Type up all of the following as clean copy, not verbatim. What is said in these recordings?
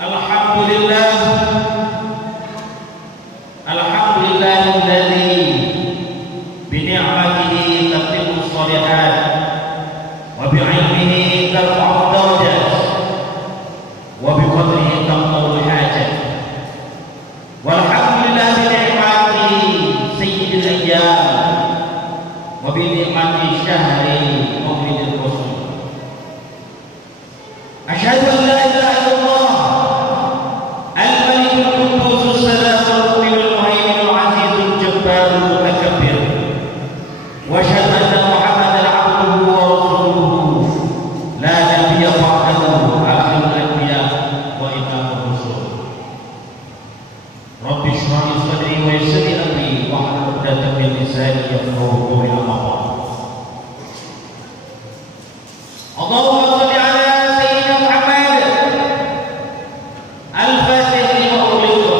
Alhamdulillah, alhamdulillahilladzi bi ni'matihi tatimmu shalihat wa bi 'ilmihi tarfa'u darajat wa bi qadrihi tamhu hajat. Walhamdulillah bi ni'mati sayyidil ayyam wa bi ni'mati syahri mawlidil rasul. Asyhadu an la ilaha illallah al-malikul quddus as-salamul mu'minul muhaiminul azizul jabbarul mutakabbir wa asyhadu anna muhammadan 'abduhu wa rasuluhu la nabiyya ba'dahu akhirul anbiya wa imamur rusul. Rabbi shrah li sadri wa yassir li amri wahlul 'uqdatam min lisani yafqahu qawli. Allahumma shalli ala sayyidina Muhammad al-fatih lima ughliqa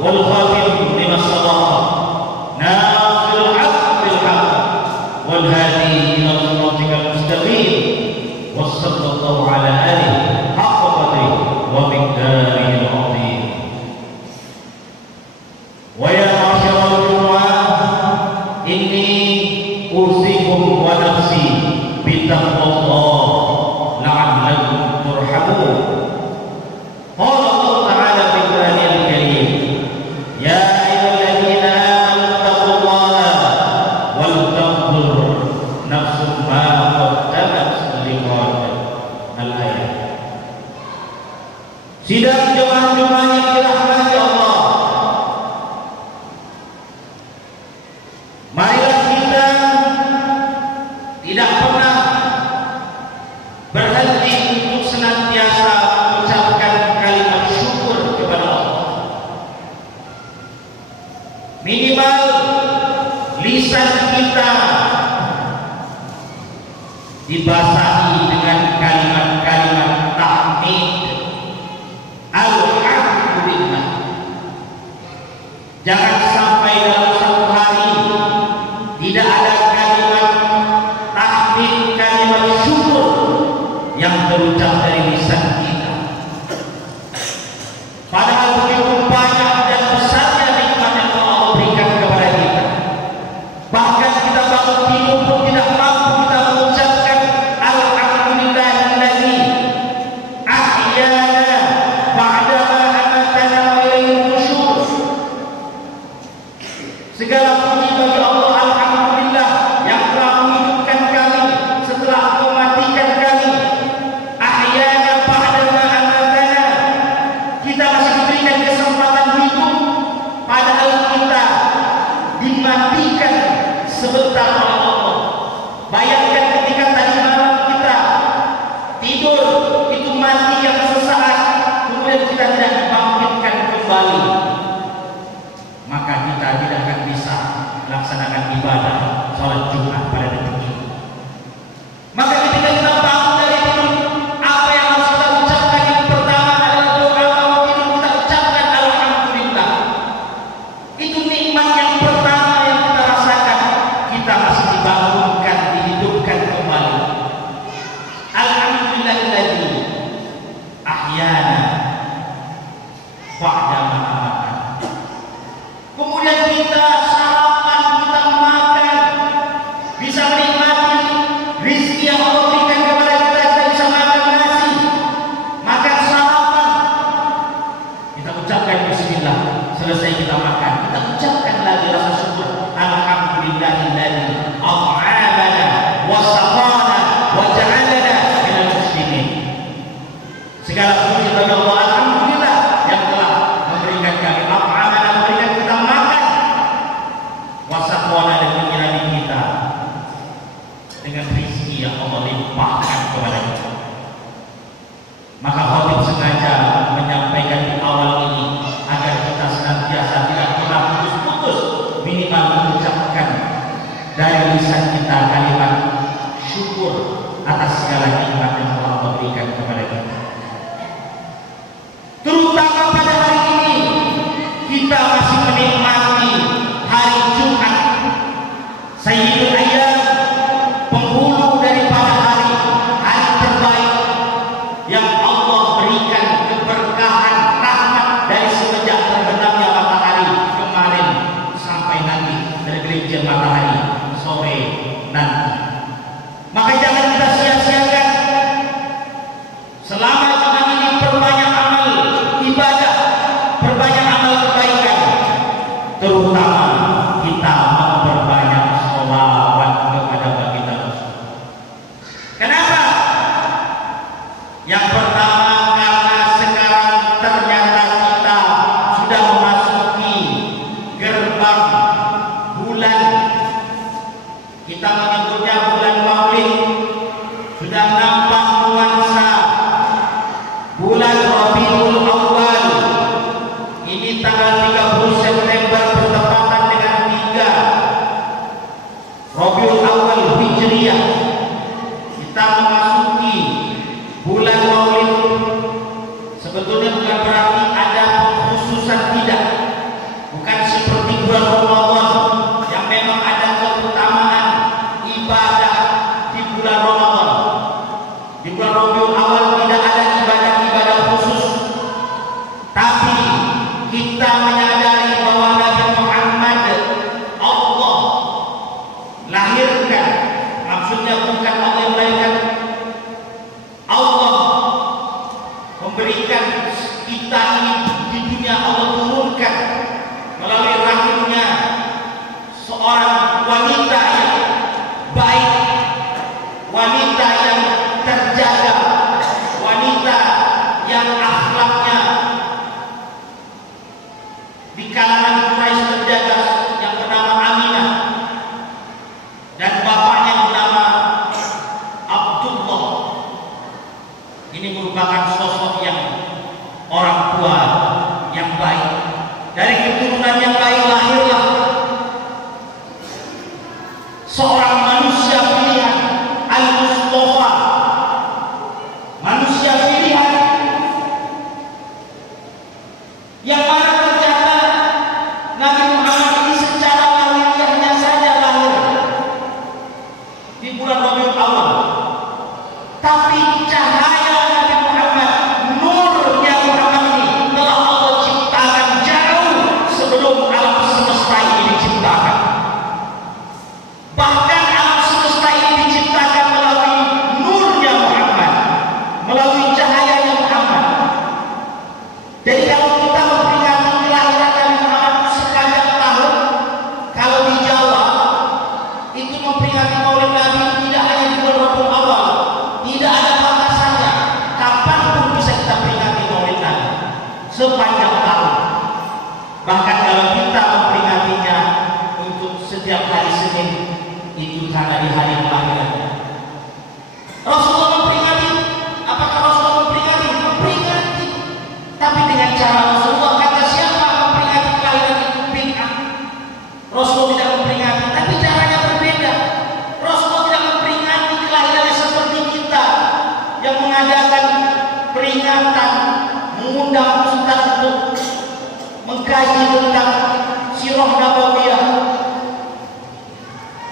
wal khatim lima sabaqa nasirul haqq bil haqq wal hadi ila siratikal mustaqim wa sallallahu ala alihi haqqa qadrihi wa miqdarihi al-'azim. Wa ya ma'syaral jumu'ah inni usikum wa nafsi bi taqwallah la'allakum turhamun. Qala Allah Ta'ala fi Qur'anil Karim, ya ayyuhalladzina amanu taqullaha wal tanzur nafsum ma qaddamat lighad. Al-ayat. Sidang jemaah-jemaah yang dirahmati Allah, marilah kita tidak pernah berhenti untuk senantiasa mengucapkan kalimat syukur kepada Allah. Minimal lisan kita dibasahi dengan kalimat-kalimat tahmid, alhamdulillah. Jangan sampai dalam satu hari tidak ada kalimat tahmid, kalimat syukur yang terucap dari lisan kita. Padahal begitu banyak dan besarnya nikmat yang Allah berikan kepada kita. Bahkan kita bangun tidur pun tidak mampu kita mengucapkan alhamdulillahilladzi ahyana ba'da ma amatana wa ilaihi nusyur. Segala puji bagi Allah, alhamdulillah, yang telah menghidupkan kami setelah mematikan kami. Ahyana ba'da ma amatana. Kita masih diberikan kesempatan hidup, padahal kita dimatikan sebentar oleh Allah. Bayangkan ketika tadi malam kita tidur, itu mati yang sesaat, kemudian kita tidak dibangkitkan kembali, maka kita tidak akan bisa melaksanakan ibadah salat Jumat pada detik itu. Maka ketika kita bangun dari tidur, apa yang harus kita ucapkan? Yang pertama adalah doa bangun tidur, kita ucapkan alhamdulillah. Itu nikmat yang pertama yang kita rasakan. Kita masih dibangunkan, dihidupkan kembali. Alhamdulillahilladzi ahyana ba'da ma amatana. Kemudian kita sarapan, kita makan, bisa menikmati rizki yang Allah berikan kepada kita. Kita bisa makan nasi, makan sarapan, kita ucapkan bismillah. Selesai kita makan, kita ucapkan lagi rasa syukur, alhamdulillahilladzi at'amana wa saqana wa ja'alana minal muslimin. Segala puji bagi Allah, alhamdulillah, yang telah memberikan kami at'amana, memberikan kita makan, wa saqana, dan menyirami kita dengan rizki yang Allah limpahkan kepada kita. Maka khatib sengaja menyampaikan di awal ini agar kita senantiasa tidak pernah putus-putus, minimal mengucapkan dari lisan kita kalimat syukur atas segala nikmat yang Allah berikan kepada kita. sebetulnya bukan berarti ada pengkhususan, tidak. Bukan seperti bulan Ramadan yang memang ada keutamaan ibadah di bulan Ramadan. Di bulan Rabiul Awal tidak ada ibadah-ibadah khusus. Tapi kita menyadari bahwa Nabi Muhammad Allah lahirkan, maksudnya bukan Allah yang melahirkan, Allah memberikan kita ini di dunia. Allah turunkan melalui rahimnya seorang wanita yang baik, wanita yang terjaga, wanita yang akhlaknya di kalangan Quraisy terjaga, yang bernama Aminah, dan bapaknya bernama Abdullah. Ini merupakan sosok yang orang tua yang baik. Dari keturunan yang baik lahirlah seorang manusia pilihan, Al-Mustafa, manusia pilihan yang mana ternyata Nabi Muhammad ini secara lahiriahnya saja lahir di bulan Rabiul Awal, tapi cahaya Nabi Muhammad, nurnya Muhammad ini telah Allah ciptakan jauh sebelum alam semesta ini diciptakan. Bahkan alam semesta ini diciptakan melalui nurnya Muhammad, melalui cahayanya Muhammad. Jadi kalau kita memperingati kelahiran Nabi Muhammad sepanjang tahun, kalau di Jawa itu memperingati Maulid Nabi tidak hanya di bulan Rabiul Awal, tidak ada batasannya. Kapanpun bisa kita peringati Maulid Nabi sepanjang tahun. Bahkan kalau kita memperingatinya untuk setiap hari Senin, itu karena di hari kelahirannya. Rasulullah memperingati. Apakah Rasulullah memperingati? Memperingati. Tapi dengan cara Rasulullah. Kata siapa memperingati kelahiran itu bid'ah? Rasulullah tidak memperingati, tapi caranya berbeda. Rasulullah tidak memperingati kelahirannya seperti kita yang mengadakan peringatan, mengundang ustaz untuk mengkaji tentang sirah nabawiyah.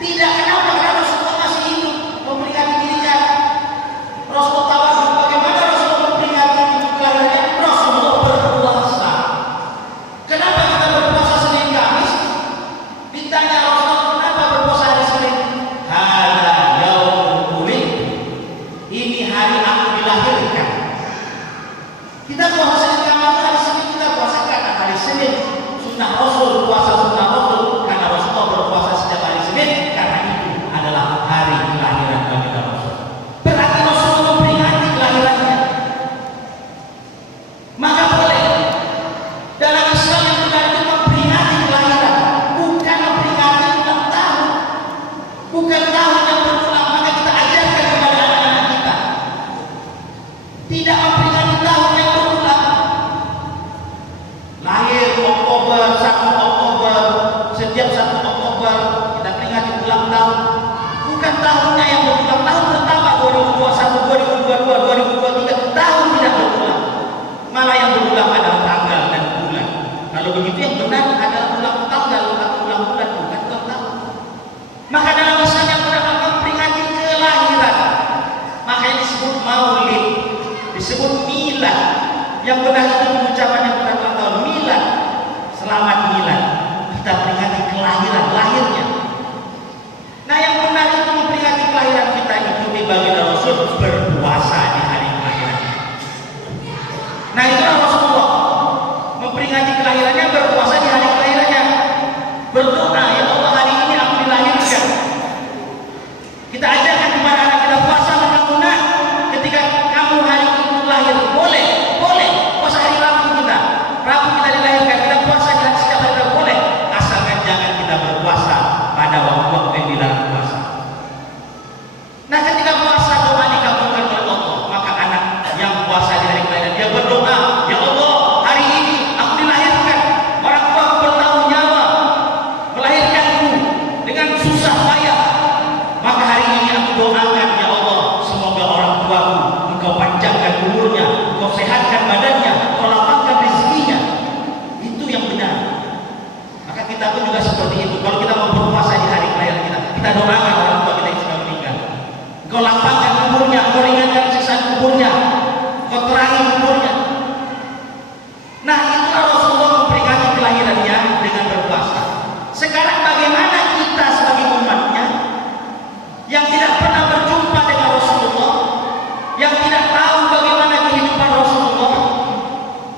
Tidak, kenapa? Karena Rasulullah masih hidup memperingati dirinya. Rasulullah tahu bagaimana Rasulullah memperingati kelahirannya. Rasulullah berpuasa. Kenapa kita berpuasa Senin Kamis? Ditanya Rasulullah, kenapa berpuasa hari Senin? Hadza yaumul wulid. Ini hari aku dilahirkan. Kita puasa Senin Kamis, hari Senin kita puasa karena hari Senin. Sunnah Rasul, puasa sunnah Rasul, karena Rasulullah berpuasa setiap hari Senin, karena itu adalah hari kelahiran Nabi Rasul. Berarti Rasulullah memperingati kelahirannya. Maka boleh dalam Islam yang benar itu memperingati kelahiran, bukan memperingati ulang tahun, bukan tahun yang berulang. Maka kita ajarkan kepada anak-anak kita tidak memperingati tahun yang berulang. Lahir Oktober, 1 Oktober, setiap 1 Oktober kita peringati ulang tahun. Bukan tahunnya yang berulang, tahun pertama 2021, 2022, 2023, tahun tidak berulang. Malah yang berulang adalah tanggal dan bulan. Kalau begitu yang benar adalah ulang tanggal atau ulang bulan, bukan ulang tahun. Maka dalam Islam yang benar memperingati kelahiran, makanya disebut maulid, disebut milad. Yang benar itu pengucapan yang benar ulang tahun, milad, selamat milad. Kita peringati kelahiran, lahirnya. Nah, yang benar itu memperingati kelahiran kita itu dibagi Rasul berpuasa di hari kelahiran. Nah, itulah Rasulullah memperingati kelahirannya, berpuasa di hari kelahirannya, berdoa, ya Allah hari ini aku dilahirkan. Kita ajarkan kepada anak kita puasa menang. Ketika kamu hari itu lahir, boleh puasa hari Rabu kita. Rabu kita dilahirkan, kita puasa di hari setiap hari boleh, asalkan jangan kita berpuasa pada waktu-waktu yang dilarang puasa. Nah, ketika puasa doa dikabulkan oleh Allah, maka anak yang puasa di hari kelahiran dia berdoa, ya Allah hari ini aku dilahirkan, orang tua bertanggung nyawa melahirkanku dengan susah payah. Maka hari ini aku doakan, ya Allah, semoga orang tuaku engkau panjangkan umurnya, engkau sehatkan lapangkan badannya, kau lapangkan rezekinya. Itu yang benar. Maka kita pun juga seperti itu. Kalau kita mau berpuasa di hari kelahiran kita doakan orang tua kita yang sudah meninggal. Kau lapangkan kuburnya, kau ringankan siksa kuburnya, kau terangi kuburnya. Nah, itulah Rasulullah memperingati kelahirannya dengan berpuasa. Sekarang bagaimana kita sebagai umatnya yang tidak pernah berjumpa dengan Rasulullah, yang tidak tahu bagaimana kehidupan Rasulullah,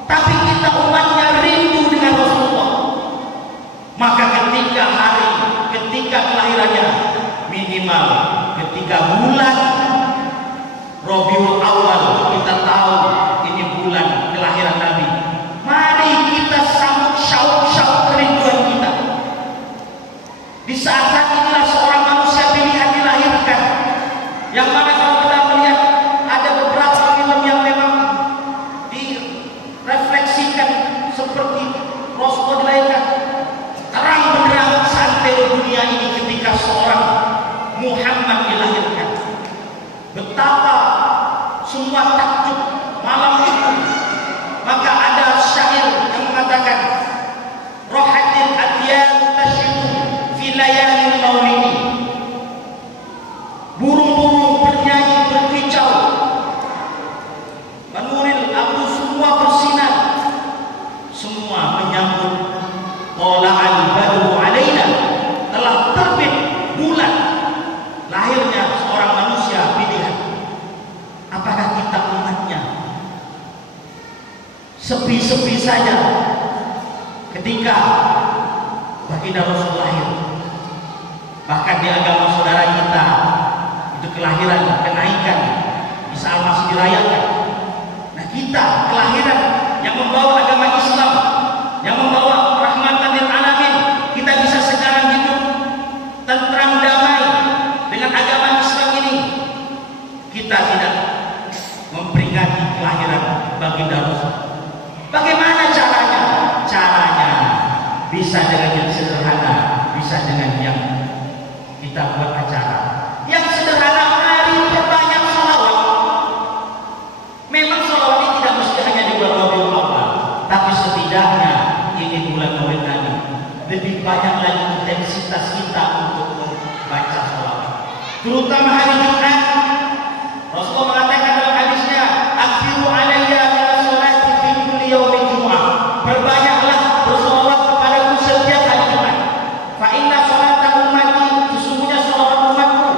tapi kita umatnya rindu dengan Rasulullah. Maka ketika kelahirannya, minimal ketika bulan Rabiul Awal kita tahu ini bulan kelahiran Nabi. Mari kita sambut syauk-syauk kerinduan kita. Di saat inilah seorang manusia pilihan dilahirkan, yang mana kalau kita melihat ada beberapa film yang memang direfleksikan seperti Rasulullah dilahirkan, terang benderang santai dunia ini ketika seorang Muhammad dilahirkan. Betapa semua takjub malam itu. Maka ada syair yang mengatakan, rohatil adyan tashidu fi layalil maulidi. Burung-burung bernyanyi berkicau, menuril abu semua bersinar, semua menyambut tola'al badru alaina, telah terbit bulan lahirnya seorang manusia pilihan. Apakah kita umatnya sepi-sepi saja ketika baginda Rasul lahir? Bahkan di agama saudara kita itu kelahiran, kenaikan bisa masih dirayakan. Nah, kita kelahiran yang membawa agama Islam, yang membawa rahmatan lil alamin, kita bisa sekarang hidup tentram damai dengan agama Islam ini. Kita tidak memperingati kelahiran baginda Rasul. Bagaimana caranya? Caranya bisa dengan yang sederhana, bisa dengan yang kita buat acara. Yang sederhana, mari perbanyak sholawat. Memang sholawat ini tidak mesti hanya di bulan Rabiul Awal, tapi setidaknya ini bulan Maulid Nabi. Lebih banyak lagi intensitas kita untuk membaca sholawat. Terutama hari Jumat. Rasulullah mengatakan dalam hadisnya, "Aksiru alayya min sholati fi kulli yaumin Jumu'ah." Perbanyaklah bersolawat kepadaku setiap hari Jumat. Fa inna sholata ummati, sesungguhnya sholawat umatku,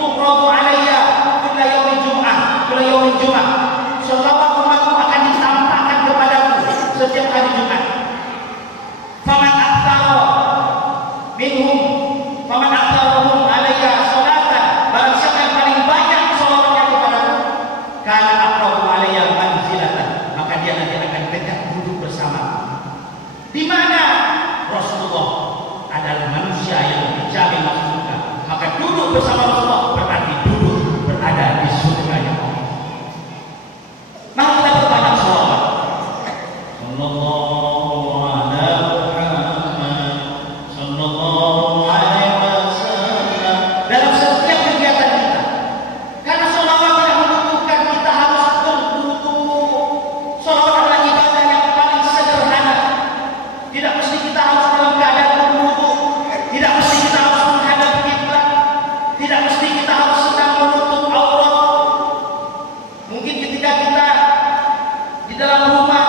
tuqradu alayya kulla yaumin Jumu'ah, kulla yaumin Jumu'ah. Sholawat umatku akan ditampakkan kepadaku setiap hari Jumat. Faman aktsara minhum, faman aktsarahum alayya sholatan, barang siapa yang paling banyak sholawatnya kepadaku, kana aqrabu alayya manzilatan, maka dia nanti akan dekat duduk bersama. Di mana Rasulullah adalah manusia yang dijamin masuk surga, maka duduk bersama Rasulullah berarti duduk berada di surganya Allah. Maka kita berbanyak sholawat. Sallallahu ala Muhammad, sallallahu alaihi wasallam, dalam setiap kegiatan kita. Karena sholawat tidak membutuhkan kita harus bertunggu-tunggu. Sholawat adalah ibadah yang paling sederhana. Tidak mesti kita harus dalam keadaan berwudu, tidak mesti kita harus menghadap kiblat, tidak mesti kita harus sedang menutup aurat. Mungkin ketika kita di dalam rumah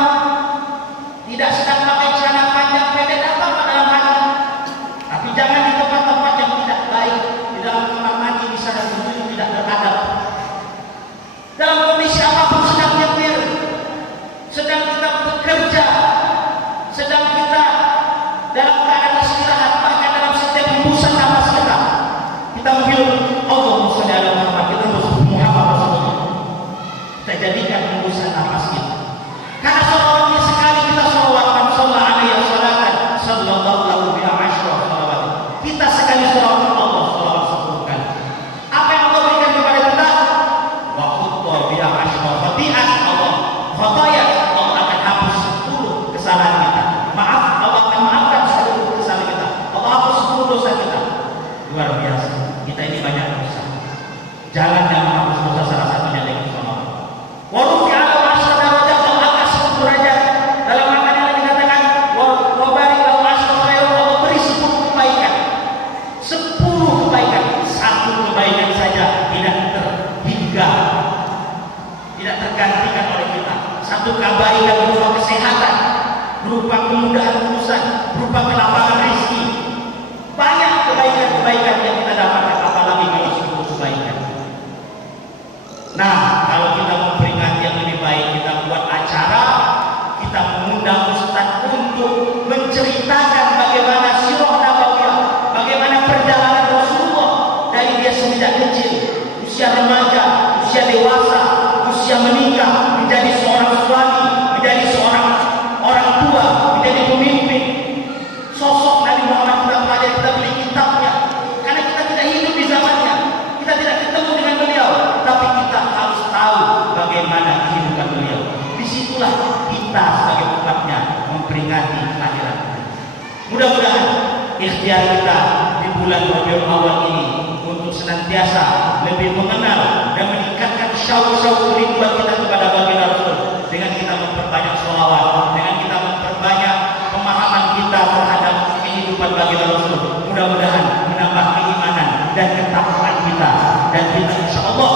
tidak sedang pakai celana panjang pendek, apa dalam hati, tapi jangan di tempat-tempat yang tidak baik, di dalam kamar mandi misalnya, itu tidak beradab. Dalam kondisi apapun, sedang nyetir, sedang kita bekerja, sedang kita dalam keadaan istirahat, bahkan dalam setiap hembusan nafas kita menghirup Allahumma shalli ala Muhammad, kita Muhammad Rasulullah, kita jadikan hembusan nafas kita. Karena sholawatnya sekali kita sholawatkan, sallallahu alaihi salatan, sallallahu alaihi asyra sholawat. Kita sekali sholawat Allah, sholawat 10 kali. Apa yang Allah berikan kepada kita? Wa khutta biha asyra khati'at, Allah khataya, Allah akan hapus 10 kesalahan kita. Maaf, Allah akan maafkan 10 kesalahan kita. Allah hapus 10 dosa kita. Luar biasa. Kita ini banyak dosa. Jalan yang menghapus dosa salah satunya dengan sholawat. Wa rufi'a lahu 10 darajat, Allah akan tidak tergantikan oleh kita. Satu kebaikan berupa kesehatan, berupa kemudahan urusan, berupa kelapangan rezeki. Banyak kebaikan-kebaikan yang kita dapatkan, apalagi kalau seluruh kebaikan. Nah, kalau kita memperingati yang lebih baik, kita buat acara, kita mengundang ustaz untuk menceritakan bagaimana sirah nabawiyah, bagaimana perjalanan Rasulullah dari dia semenjak kecil, usia remaja, usia dewasa, usia menikah, menjadi seorang suami, menjadi seorang orang tua, menjadi pemimpin. Sosok Nabi Muhammad kita pelajari, kita beli kitabnya, karena kita tidak hidup di zamannya, kita tidak ketemu dengan beliau, tapi kita harus tahu bagaimana kehidupan beliau. Disitulah kita sebagai umatnya memperingati kelahiran. Mudah-mudahan ikhtiar kita di bulan Rabiul Awal ini untuk senantiasa lebih mengenal dan meningkatkan syauq-syauq rinduan kita kepada baginda Rasul, dengan kita memperbanyak sholawat, dengan kita memperbanyak pemahaman kita terhadap kehidupan baginda Rasul. Mudah-mudahan menambah keimanan dan ketakwaan kita, dan kita insya Allah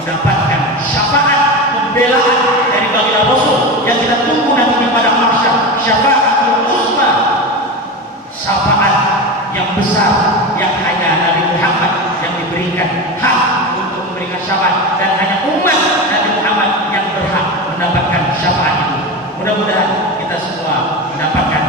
mendapatkan syafaat pembelaan dari baginda Rasul yang kita tunggu nanti pada mahsyar, syafaatul uzma, syafaat yang besar yang hanya Nabi Muhammad yang diberikan hak untuk memberikan syafaat, dan hanya umat Nabi Muhammad yang berhak mendapatkan syafaat itu. Mudah-mudahan kita semua mendapatkan